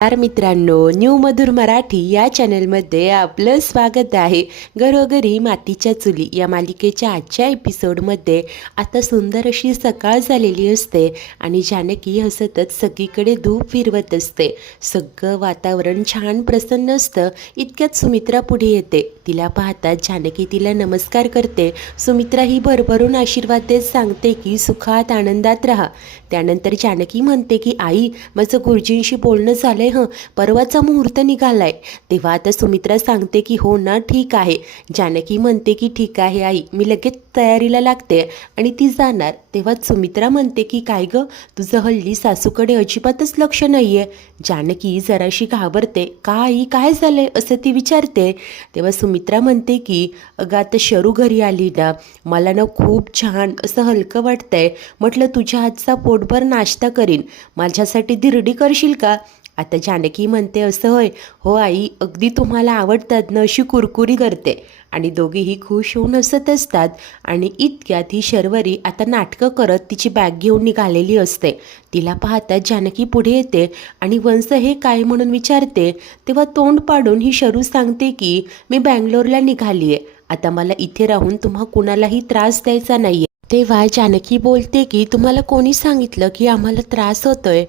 नमस्कार मित्रांनो, न्यू मधुर मराठी या चॅनलमध्ये आपलं स्वागत आहे. घरोघरी मातीच्या चुली या मालिकेच्या आजच्या एपिसोडमध्ये आता सुंदर अशी सकाळ झालेली असते आणि जानकी हसतच सगळीकडे धूप फिरवत असते. सगळं वातावरण छान प्रसन्न असतं. इतक्यात सुमित्रा पुढे येते. तिला पाहताच जानकी तिला नमस्कार करते. सुमित्रा ही भरभरून आशीर्वाद देत सांगते की सुखात आनंदात राहा. त्यानंतर जानकी म्हणते की आई, माझं गुरुजींशी बोलणं झालंय परवाचा मुहूर्त निघालाय. तेव्हा आता सुमित्रा सांगते की हो ना, ठीक आहे. जानकी म्हणते की ठीक आहे आई, मी लगेच तयारीला लागते आणि ती जाणार. तेव्हा सुमित्रा म्हणते की काय ग, तुझं हल्ली सासूकडे अजिबातच लक्ष नाहीये. जानकी जराशी घाबरते. का आई, काय झालंय असं ती विचारते. तेव्हा सुमित्रा म्हणते की अगं आता शरू घरी आली ना, मला ना खूप छान असं हलकं वाटतंय. म्हटलं तुझ्या हातचा पोटभर नाश्ता करीन, माझ्यासाठी धिरडी करशील का? आता जानकी म्हणते असं होय, हो आई, अगदी तुम्हाला आवडतात ना अशी कुरकुरी करते. आणि दोघीही खुश होऊन हसत असतात. आणि इतक्यात ही शर्वरी आता नाटकं करत तिची बॅग घेऊन निघालेली असते. तिला पाहतात जानकी पुढे येते आणि वंश हे काय म्हणून विचारते. तेव्हा तोंड पाडून ही शरू सांगते की मी बँगलोरला निघाली आहे. आता मला इथे राहून तुम्हा कुणालाही त्रास द्यायचा नाही. तेव्हा जानकी बोलते की तुम्हाला कोणी सांगितलं की आम्हाला त्रास होतोय?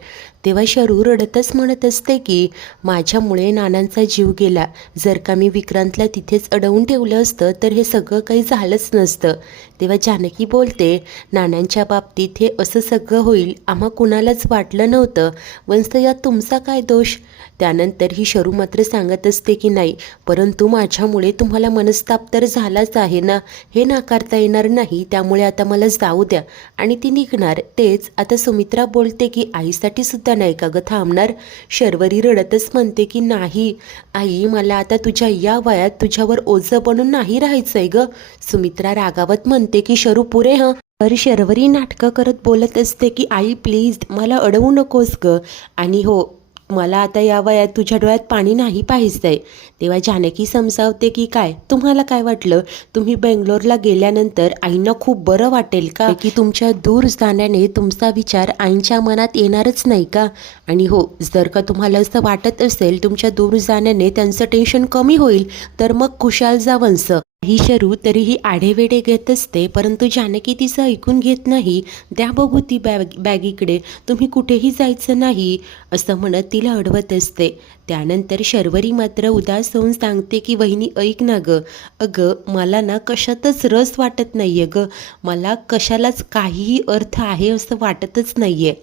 तेव्हा शरू रडतच म्हणत असते की माझ्यामुळे नानांचा जीव गेला. जर का मी विक्रांतला तिथेच अडवून ठेवलं असतं तर हे सगळं काही झालंच नसतं. तेव्हा जानकी बोलते नानांच्या बाबतीत हे असं सगळं होईल आम्हा कुणालाच वाटलं नव्हतं. वंश, यात तुमचा काय दोष? त्यानंतर ही शरू मात्र सांगत असते की नाही, परंतु माझ्यामुळे तुम्हाला मनस्ताप तर झालाच आहे ना, हे नाकारता येणार नाही. त्यामुळे आता मला जाऊ द्या. आणि ती निघणार. तेच आता सुमित्रा बोलते की आईसाठी सुद्धा नाही का ग थांबणार? शर्वरी रडतच म्हणते की नाही आई, मला आता तुझ्या या वयात तुझ्यावर ओझं बनून नाही राहायचंय ग. सुमित्रा रागावत म्हणते की शरू पुरे हं. तर शर्वरी नाटकं करत बोलत असते की आई प्लीज मला अडवू नकोस ग. आणि हो, मला आता या वयात तुझ्या डोळ्यात पाणी नाही पाहिजे. तेव्हा जानकी समजावते की काय, तुम्हाला काय वाटलं तुम्ही बेंगलोरला गेल्यानंतर आईंना खूप बरं वाटेल का? की तुमच्या दूर जाण्याने तुमचा विचार आईंच्या मनात येणारच नाही का? आणि हो, जर का तुम्हाला असं वाटत असेल तुमच्या दूर जाण्याने त्यांचं टेन्शन कमी होईल तर मग खुशाल जा वंश. ही शरू तरीही आढेवेढे घेत असते, परंतु जानकी तिचं ऐकून घेत नाही. द्या बघू ती बॅगीकडे, तुम्ही कुठेही जायचं नाही असं म्हणत तिला अडवत असते. त्यानंतर शर्वरी मात्र उदास होऊन सांगते की वहिनी ऐक ना ग, अगं मला ना कशातच रस वाटत नाहीये ग, मला कशालाच काहीही अर्थ आहे असं वाटतच नाहीये.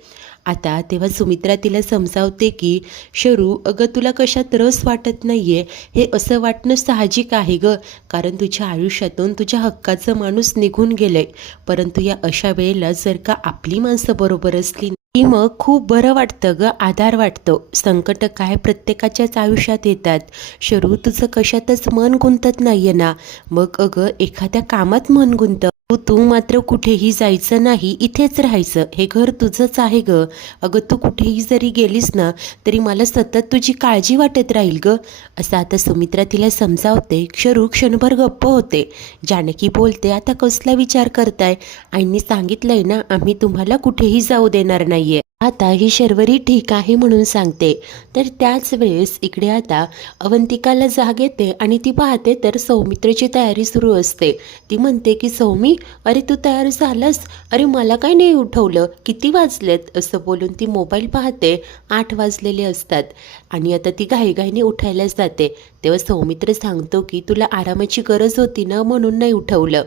आता तेव्हा सुमित्रा तिला समजावते की शरू, अगं तुला कशात रस वाटत नाहीये हे असं वाटणं साहजिक आहे ग, कारण तुझ्या आयुष्यातून तुझ्या हक्काचं माणूस निघून गेलंय. परंतु या अशा वेळेला जर का आपली माणसं बरोबर असली की मग खूप बरं वाटतं ग, आधार वाटतो. संकट काय प्रत्येकाच्याच आयुष्यात येतात. शरू, तुझं कशातच मन गुंतत नाहीये ना, मग अगं एखाद्या कामात मन गुंत. तू मात्र कुठेही जायचं नाही, इथेच राहायचं. हे घर तुझंच आहे ग. अगं तू कुठेही जरी गेलीस ना तरी मला सतत तुझी काळजी वाटत राहील ग, असं आता सुमित्रा तिला समजावते. शरू क्षणभर गप्प होते. जानकी बोलते आता कसला विचार करताय? आईंनी सांगितलंय ना आम्ही तुम्हाला कुठेही जाऊ देणार नाहीये. आता ही शर्वरी ठीक आहे म्हणून सांगते. तर त्याच वेळेस इकडे आता अवंतिकाला जाग येते आणि ती पाहते तर सौमित्रची तयारी सुरू असते. ती म्हणते की सौमी, अरे तू तयार झालास? अरे मला काय नाही उठवलं, किती वाजलेत? असं बोलून ती मोबाईल पाहते. 8 वाजलेले असतात आणि आता ती घाईघाईने उठायला जाते. तेव्हा सौमित्र सांगतो की तुला आरामाची गरज होती ना म्हणून नाही उठवलं.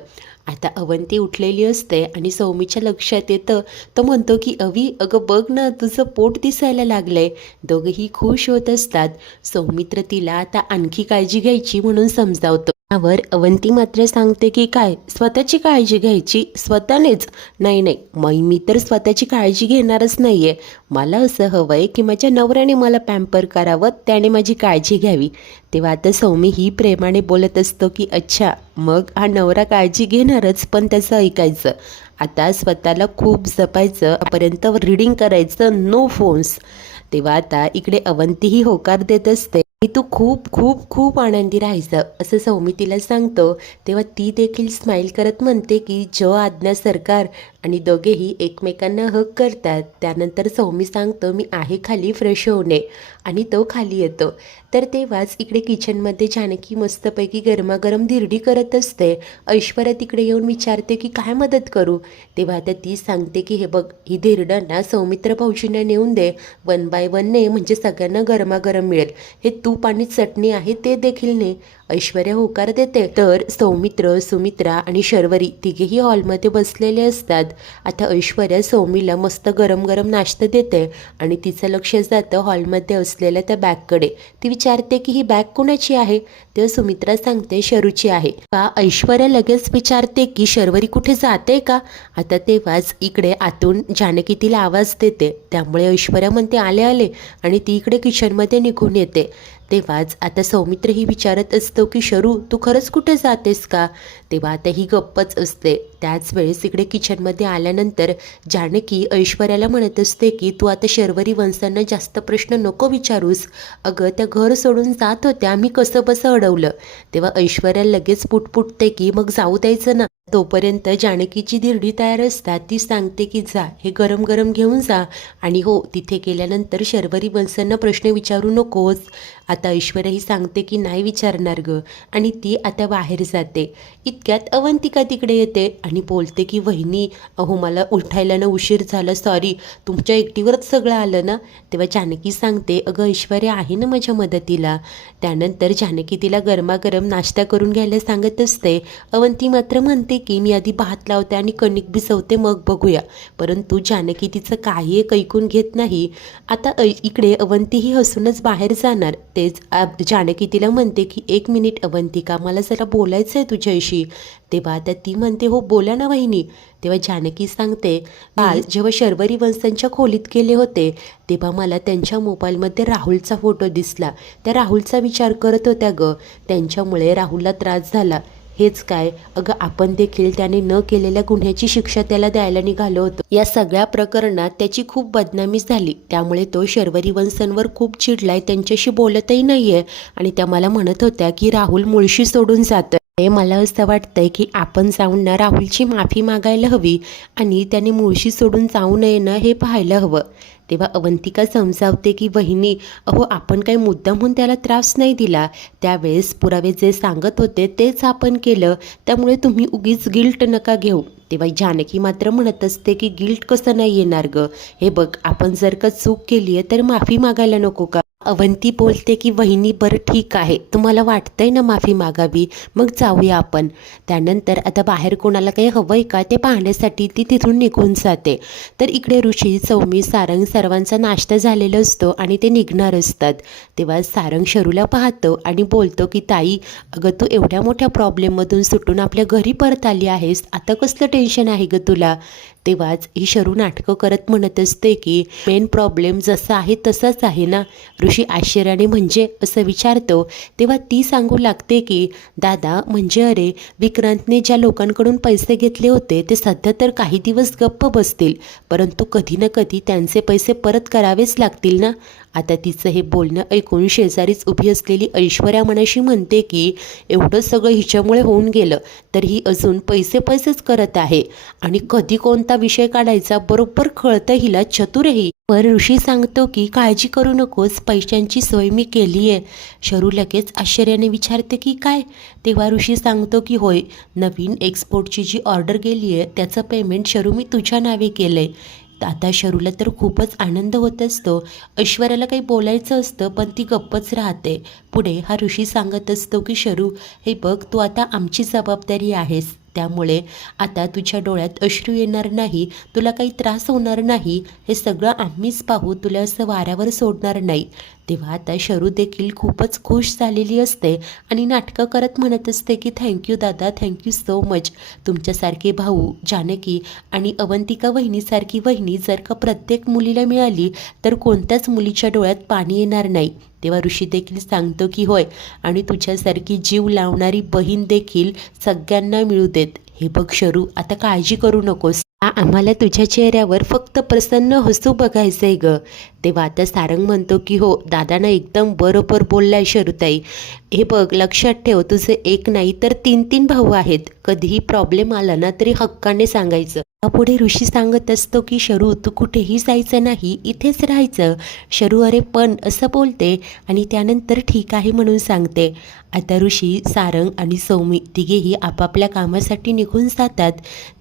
आता अवंती उठलेली असते आणि सौमीच्या लक्षात येतं. तो म्हणतो की अवी, अगं बघ ना तुझं पोट दिसायला लागलंय. दोघंही खुश होत असतात. सौमित्र तिला आता आणखी काळजी घ्यायची म्हणून समजावतो. त्यावर अवंती मात्र सांगते की काय, स्वतःची काळजी घ्यायची स्वतःनेच? नाही नाही, मी तर स्वतःची काळजी घेणारच नाहीये. मला असं हवंय की माझ्या नवऱ्याने मला पॅम्पर करावं, त्याने माझी काळजी घ्यावी. तेव्हा आता सौमी ही प्रेमाने बोलत असतो की अच्छा, मग हा नवरा काळजी घेणारच पण त्याचं ऐकायचं. आता स्वतःला खूप जपायचं, पर्यंत रीडिंग करायचं, नो फोन्स. तेव्हा आता इकडे अवंतीही होकार देत असते की तू खूप खूप खूप आनंदी राहायचं असं सौमी तिला सांगतो. तेव्हा ती देखील स्माईल करत म्हणते की जो आज्ञा सरकार, आणि दोघेही एकमेकांना हग करतात. त्यानंतर सौमी सांगतो मी आहे खाली फ्रेश होणे आणि तो खाली येतो. तर तेव्हाच इकडे किचनमध्ये जानकी मस्तपैकी गरमागरम धिरडी करत असते. ऐश्वर्या तिकडे येऊन विचारते की काय मदत करू. तेव्हा आता ती सांगते की हे बघ ही धिरडं ना सौमित्र भाऊजींना नेऊन दे, 1 बाय 1 ने, म्हणजे सगळ्यांना गरमागरम मिळेल. हे तूप आणि चटणी आहे ते देखील ने. ऐश्वर्या होकार देते. तर सौमित्र, सुमित्रा आणि शर्वरी तिघेही हॉलमध्ये बसलेले असतात. आता ऐश्वर्या सौमीला मस्त गरम गरम नाश्ता देते आणि तिचं लक्ष जातं हॉलमध्ये असलेल्या त्या बॅगकडे. ती विचारते की ही बॅग कोणाची आहे. तेव्हा सुमित्रा सांगते शरूची आहे. का ऐश्वर्या लगेच विचारते की शर्वरी कुठे जाते का. आता तेव्हाच इकडे आतून जानकी तिला आवाज देते. त्यामुळे ऐश्वर्या म्हणते आले आले आणि ती इकडे किचनमध्ये निघून येते. तेव्हाच आता सौमित्र ही विचारत असतो की शरू तू खरंच कुठे जातेस का. तेव्हा आता ही गप्पच असते. त्याच वेळेस इकडे किचनमध्ये आल्यानंतर जानकी ऐश्वर्याला म्हणत असते की तू आता शर्वरी वंशांना जास्त प्रश्न नको विचारूस. अगं त्या घर सोडून जात होत्या, मी कसं बसं अडवलं. तेव्हा ऐश्वर्या लगेच पुटपुटते की मग जाऊ द्यायचं ना. तोपर्यंत जानकीची धिरडी तयार असतात. ती सांगते की जा हे गरम गरम घेऊन जा आणि हो तिथे गेल्यानंतर शर्वरी वंशांना प्रश्न विचारू नकोस. आता ऐश्वर्या ही सांगते की नाही विचारणार ग आणि ती आता बाहेर जाते. इतक्यात अवंतिका तिकडे येते आणि बोलते की वहिनी अहो मला उठायला ना उशीर झाला, सॉरी, तुमच्या एकटीवरच सगळं आलं ना. तेव्हा जानकी सांगते अगं ऐश्वर्या आहे ना माझ्या मदतीला. त्यानंतर जानकी तिला गरमागरम नाश्ता करून घ्यायला सांगत असते. अवंती मात्र म्हणते की मी आधी भात लावते आणि कणिक भिजवते मग बघूया. परंतु जानकी तिचं काही एक ऐकून घेत नाही. आता इकडे अवंती ही हसूनच बाहेर जाणार. तेच जानकी तिला म्हणते की 1 मिनिट अवंतिका मला जरा बोलायचं आहे तुझ्याशी. तेव्हा आता ती म्हणते हो बोला ना वहिनी. तेव्हा जानकी सांगते काल जेव्हा शर्वरी वंशांच्या खोलीत गेले होते तेव्हा मला त्यांच्या मोबाईलमध्ये राहुलचा फोटो दिसला. त्या राहुलचा विचार करत होत्या ग, त्यांच्यामुळे राहुलला त्रास झाला. हेच काय अगं आपण देखील त्याने न केलेल्या गुन्ह्याची शिक्षा त्याला द्यायला निघालो होतो. या सगळ्या प्रकरणात त्याची खूप बदनामी झाली. त्यामुळे तो शर्वरी वंशांवर खूप चिडलाय, त्यांच्याशी बोलतही नाहीये आणि त्या मला म्हणत होत्या की राहुल मुळशी सोडून जातोय. मला असं वाटतंय की आपण जाऊन ना राहुलची माफी मागायला हवी आणि त्याने मुळशी सोडून जाऊ नये ना हे पाहायला हवं. तेव्हा अवंतिका समजावते की वहिनी अहो आपण काही मुद्दामहून त्याला त्रास नाही दिला. त्यावेळेस पुरावे जे सांगत होते तेच आपण केलं, त्यामुळे तुम्ही उगीच गिल्ट नका घेऊ. तेव्हा जानकी मात्र म्हणत असते की गिल्ट कसं नाही येणार ग, हे बघ आपण जर का चूक केली आहे तर माफी मागायला नको का. अवंती बोलते की वहिनी बरं ठीक आहे, तुम्हाला वाटतंय ना माफी मागावी, मग जाऊया आपण. त्यानंतर आता बाहेर कोणाला काही हवं आहे का ते पाहण्यासाठी ती तिथून निघून जाते. तर इकडे ऋषी, सौमी, सारंग सर्वांचा नाश्ता झालेला असतो आणि ते निघणार असतात. तेव्हा सारंग शरूला पाहतो आणि बोलतो की ताई अगं तू एवढ्या मोठ्या प्रॉब्लेममधून सुटून आपल्या घरी परत आली आहेस, आता कसलं टेन्शन आहे ग तुला. तेव्हाच ही शरू नाटकं करत म्हणत असते की मेन प्रॉब्लेम जसा आहे तसाच आहे ना. ऋषी आश्चर्याने म्हणजे असं विचारतो. तेव्हा ती सांगू लागते की दादा म्हणजे अरे विक्रांतने ज्या लोकांकडून पैसे घेतले होते ते सध्या तर काही दिवस गप्प बसतील, परंतु कधी ना कधी त्यांचे पैसे परत करावेच लागतील ना. आता तिचं हे बोलणं ऐकून शेजारीच उभी असलेली ऐश्वर्या मनाशी म्हणते की एवढं सगळं हिच्यामुळे होऊन गेलं तर ही अजून पैसेच करत आहे आणि कधी कोणता विषय काढायचा बरोबर कळतं हिला, चतुर ही. पर ऋषी सांगतो की काळजी करू नकोस, पैशांची सोय मी केली आहे. शरू लगेच आश्चर्याने विचारते की काय. तेव्हा ऋषी सांगतो की होय, नवीन एक्सपोर्टची जी ऑर्डर गेली आहे त्याचं पेमेंट शरू मी तुझ्या नावे केलं आहे. आता शरूला तर खूपच आनंद होत असतो. ऐश्वर्याला काही बोलायचं असतं पण ती गप्पच राहते. पुढे हा ऋषी सांगत असतो की शरू हे बघ तू आता आमची जबाबदारी आहेस, त्यामुळे आता तुझ्या डोळ्यात अश्रू येणार नाही, तुला काही त्रास होणार नाही, हे सगळं आम्हीच पाहू, तुला असं वाऱ्यावर सोडणार नाही. तेव्हा आता शरू देखील खूपच खुश झालेली असते आणि नाटकं करत म्हणत असते की थँक्यू दादा, थँक्यू सो मच. तुमच्यासारखे भाऊ, जानकी आणि अवंतिका वहिनीसारखी वहिनी जर का प्रत्येक मुलीला मिळाली तर कोणत्याच मुलीच्या डोळ्यात पाणी येणार नाही. तेव्हा ऋषी देखील सांगतो की होय, आणि तुझ्यासारखी जीव लावणारी बहीण देखील सगळ्यांना मिळू देत. हे बघ शरू आता काळजी करू नकोस, आम्हाला तुझ्या चेहऱ्यावर फक्त प्रसन्न हसू बघायचंय ग. तेव्हा आता सारंग म्हणतो की हो, दादानं एकदम बरोबर बोललाय शरूताई. हे बघ, लक्षात ठेव, तुझे एक नाही तर 3-3 भाऊ आहेत. कधीही प्रॉब्लेम आला ना तरी हक्काने सांगायचं. पुढे ऋषी सांगत असतो की शरू, तू कुठेही जायचं नाही, इथेच राहायचं. शरू अरे पण असं बोलते आणि त्यानंतर ठीक आहे म्हणून सांगते. आता ऋषी, सारंग आणि सौमी तिघेही आपापल्या कामासाठी निघून जातात.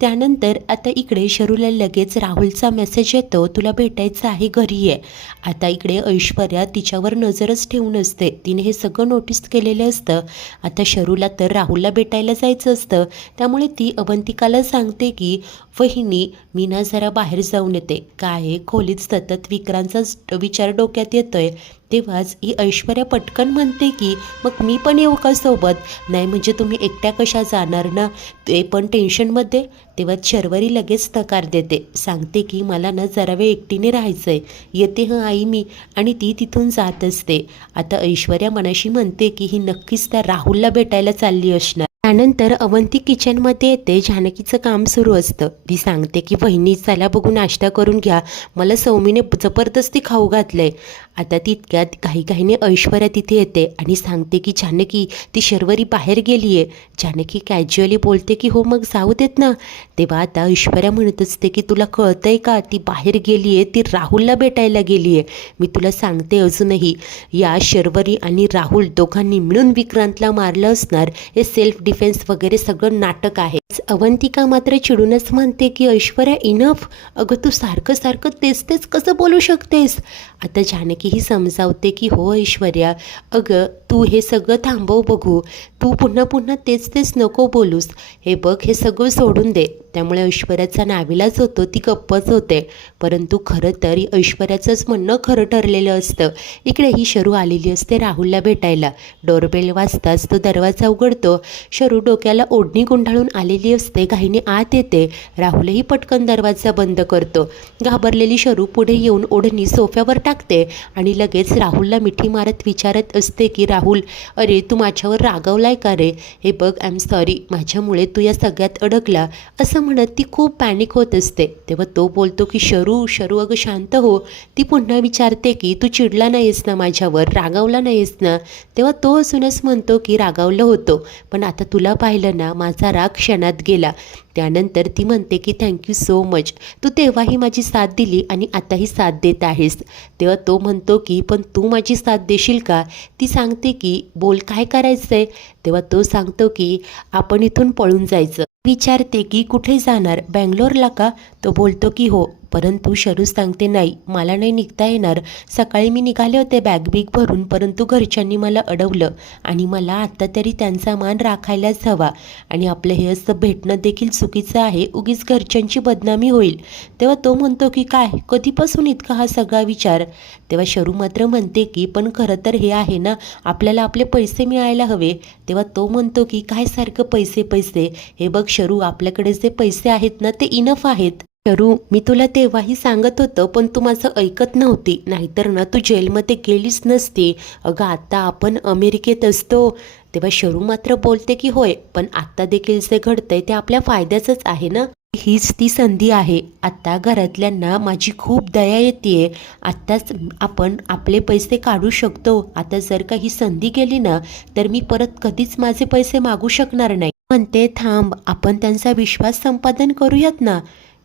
त्यानंतर आता इकडे शरूला लगेच राहुलचा मेसेज येतो, तुला भेटायचं आहे, घरी ये. आता इकडे ऐश्वर्या तिच्यावर नजरच ठेवून असते. तिने हे सगळं नोटीस केलेलं असतं. आता शरूला तर राहुलला भेटायला जायचं असतं. त्यामुळे ती अवंतिकाला सांगते की वहिनी, मी ना जरा बाहेर जाऊन येते. काय खोलीत सतत विक्रांचाच विचार डोक्यात येतोय. तेव्हाच ही ऐश्वर्या पटकन म्हणते की मग मी पण येऊ का सोबत? नाही म्हणजे तुम्ही एकट्या कशा जाणार ना, ते पण टेन्शनमध्ये. तेव्हा शर्वरी लगेच नकार देते, सांगते की मला ना जरा वेळ एकटीने राहायचं आहे, येते हं आई मी. आणि ती तिथून जात असते. आता ऐश्वर्या मनाशी म्हणते की ही नक्कीच त्या राहुलला भेटायला चालली असणार. त्यानंतर अवंती किचनमध्ये येते. जानकीचं काम सुरू असतं. ती सांगते की बहिणी चला बघू, नाश्ता करून घ्या, मला सौमीने जबरदस्ती खाऊ घातलंय. आता तितक्यात घाईघाईने ऐश्वर्या तिथे येते आणि सांगते की जानकी, ती शर्वरी बाहेर गेली आहे. जानकी कॅज्युअली बोलते की हो मग जाऊ देत ना. तेव्हा आता ऐश्वर्या म्हणत असते की तुला कळतंय का, ती बाहेर गेली आहे, ती राहुलला भेटायला गेली आहे. मी तुला सांगते अजूनही, या शर्वरी आणि राहुल दोघांनी मिळून विक्रांतला मारलं असणार. हे सेल्फ डिफेन्स वगैरे सगळं नाटक आहे. अवंतिका मात्र चिडूनच म्हणते की ऐश्वर्या इनफ, अगं तू सारखं सारखं तेच तेच कसं बोलू शकतेस. आता जानकीही समजावते की हो ऐश्वर्या, अगं तू हे सगळं थांबव बघू, तू पुन्हा पुन्हा तेच तेच नको बोलूस. हे बघ, हे सगळं सोडून दे. त्यामुळे ऐश्वर्याचा नाविलाज होतो, ती गप्पच होते. परंतु खरं तर ऐश्वर्याचंच म्हणणं खरं ठरलेलं असतं. इकडे ही शरू आलेली असते राहुलला भेटायला. डोरबेल वाजताच तो दरवाजा उघडतो. शरू डोक्याला ओढणी गुंडाळून आलेली असते. घाईने आत येते. राहुलही पटकन दरवाजा बंद करतो. घाबरलेली शरू पुढे येऊन ओढणी सोफ्यावर टाकते आणि लगेच राहुलला मिठी मारत विचारत असते की राहुल, अरे तू माझ्यावर रागावलाय का रे? हे बघ, आय एम सॉरी, माझ्यामुळे तू या सगळ्यात अडकला, असं म्हणत ती खूप पॅनिक होत असते. तेव्हा तो बोलतो की शरू शरू अगं शांत हो. ती पुन्हा विचारते की तू चिडला नाहीस ना माझ्यावर, रागावला नाहीस ना? तेव्हा तो असूनच म्हणतो की रागावलं होतो, पण आता तुला पाहिलं ना, माझा राग क्षणात गेला. त्यानंतर ती म्हणते की थँक्यू सो मच, तू तेव्हाही माझी साथ दिली आणि आताही साथ देत आहेस. तेव्हा तो म्हणतो की पण तू माझी साथ देशील का? ती सांगते की बोल काय करायचं आहे. तेव्हा तो सांगतो की आपण इथून पळून जायचं. विचारते की कुठे जाणार, बँगलोरला का? तो बोलतो की हो. परंतु शरू सांगते नाही, मला नाही निघता येणार. सकाळी मी निघाले होते बॅग बिग भरून, परंतु घरच्यांनी मला अडवलं आणि मला आत्ता तरी त्यांचा मान राखायलाच हवा. आणि आपलं हे असं भेटणं देखील चुकीचं आहे, उगीच घरच्यांची बदनामी होईल. तेव्हा तो म्हणतो की काय, कधीपासून इतका हा सगळा विचार? तेव्हा शरू मात्र म्हणते की पण खरं तर हे आहे ना, आपल्याला आपले पैसे मिळायला हवे. तेव्हा तो म्हणतो की काय सारखं पैसे पैसे? हे बघ शरू, आपल्याकडे जे पैसे आहेत ना ते इनफ आहेत. शरू, मी तुला तेव्हाही सांगत होतं, पण तू माझं ऐकत नव्हती. नाहीतर ना तू जेलमध्ये गेलीच नसती. अगं आता आपण अमेरिकेत असतो. तेव्हा शरू मात्र बोलते की होय, पण आत्ता देखील जे घडतंय ते आपल्या फायद्याचंच आहे ना. हीच ती संधी आहे. आत्ता घरातल्यांना माझी खूप दया येते. आत्ताच आपण आपले पैसे काढू शकतो. आता जर का ही संधी गेली ना, तर मी परत कधीच माझे पैसे मागू शकणार नाही. म्हणते थांब, आपण त्यांचा विश्वास संपादन करूयात ना.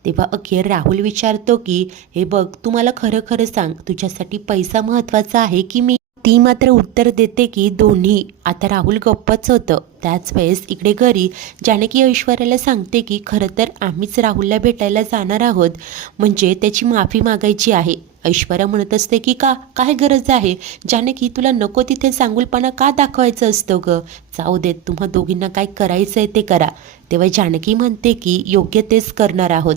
तेव्हा अखेर राहुल विचारतो की हे बघ, तू मला खरं खरं सांग, तुझ्यासाठी पैसा महत्त्वाचा आहे की मी? ती मात्र उत्तर देते की दोन्ही. आता राहुल गप्पच होतं. त्याच वेळेस इकडे घरी जानकी ऐश्वर्याला सांगते की खरं तर आम्हीच राहुलला भेटायला जाणार आहोत, म्हणजे त्याची माफी मागायची आहे. ऐश्वर्या म्हणत असते की का, काय गरज आहे? जानकी, तुला नको तिथे चांगुलपणा का दाखवायचं असतं ग? जाऊ देत, तुम्हा दोघींना काय करायचं आहे ते करा. तेव्हा जानकी म्हणते की योग्य तेच करणार आहोत.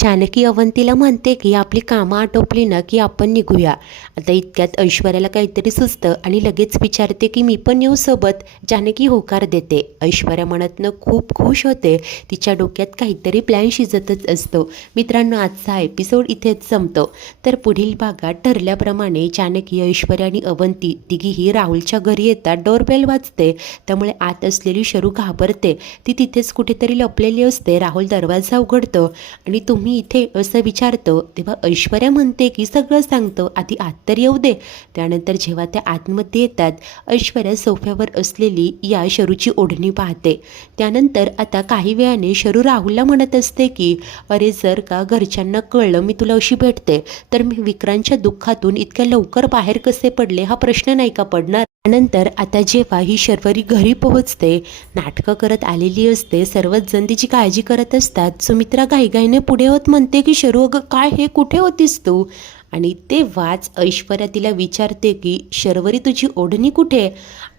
जानकी अवंतीला म्हणते की आपली कामं आटोपली ना की आपण निघूया. आता इतक्यात ऐश्वर्याला काहीतरी सुचतं आणि लगेच विचारते की मी पण येऊ सोबत. जानकी होकार देते. ऐश्वर्या म्हणतनं खूप खुश होते. तिच्या डोक्यात काहीतरी प्लॅन शिजतच असतो. मित्रांनो, आजचा एपिसोड इथेच संपतो. तर पुढील भागात ठरल्याप्रमाणे जानकी, ऐश्वर्या आणि अवंती तिघीही राहुलच्या घरी येतात. डोरबेल वाजते. त्यामुळे आत असलेली शरू घाबरते. ती तिथेच कुठेतरी लपलेली असते. राहुल दरवाजा उघडतो आणि आणि तुम्ही इथे असं विचारतं तेव्हा ऐश्वर्या म्हणते की सगळं सांगतो, आधी आत तर येऊ दे. त्यानंतर जेव्हा त्या आतमध्ये येतात, ऐश्वर्या सोफ्यावर असलेली या शरूची ओढणी पाहते. त्यानंतर आता काही वेळाने शरू राहुलला म्हणत असते की अरे जर का घरच्यांना कळलं मी तुला अशी भेटते तर मी विक्रांतच्या दुःखातून इतक्या लवकर बाहेर कसे पडले हा प्रश्न नाही का पडणार. त्यानंतर आता जेव्हा ही शर्वरी घरी पोहोचते, नाटकं करत आलेली असते, सर्वच जण तिची काळजी करत असतात. सुमित्रा घाईघाईने पुढे होत म्हणते की शरू अगं काय हे कुठे होतीस तू. आणि तेव्हाच ऐश्वर्या तिला विचारते की शर्वरी तुझी ओढणी कुठे.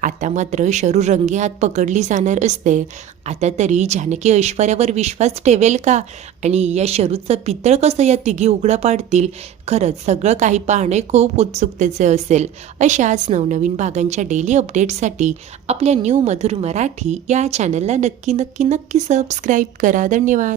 आता मात्र शरू रंगेहात पकडली जाणार असते. आता तरी जानकी ऐश्वर्यावर विश्वास ठेवेल का आणि या शरूचं पितळ कसं या तिघी उघडं पाडतील. खरंच सगळं काही पाहणे खूप उत्सुकतेचे असेल. अशाच नवनवीन भागांच्या डेली अपडेट्ससाठी आपल्या न्यू मधुर मराठी या चॅनलला नक्की सबस्क्राईब करा. धन्यवाद.